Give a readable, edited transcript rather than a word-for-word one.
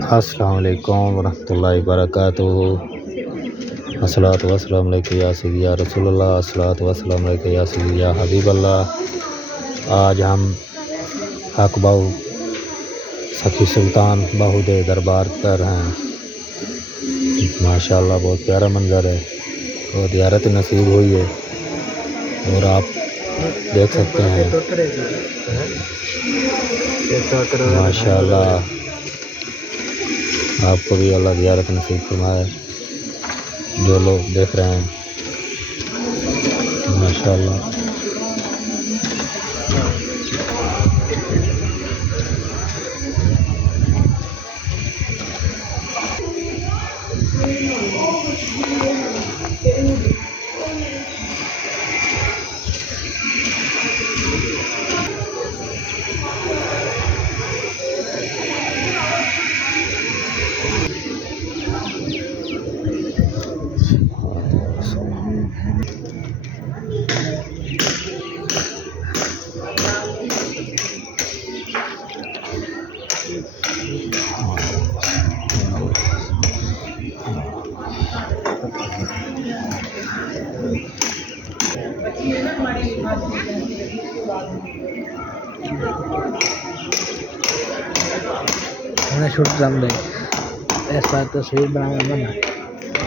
अस्सलाम वालेकुम वरहमतुल्लाहि वबरकातुहू। अस्सलातु वस्सलामु अलैका या सय्यदी या रसूलल्लाह, अस्सलातु वस्सलामु अलैका या सय्यदी या हबीबल्लाह। आज हम हक बहू सखी सुल्तान बहू दे दरबार पर हैं। माशाअल्लाह बहुत प्यारा मंजर है और ज़ियारत नसीब हुई है और आप देख सकते हैं माशाअल्लाह। आपको भी अल्लाह ज़ियारत नसीब फरमाए जो लोग देख रहे हैं माशाअल्लाह। शूट दे इस बार तस्वीर बनाना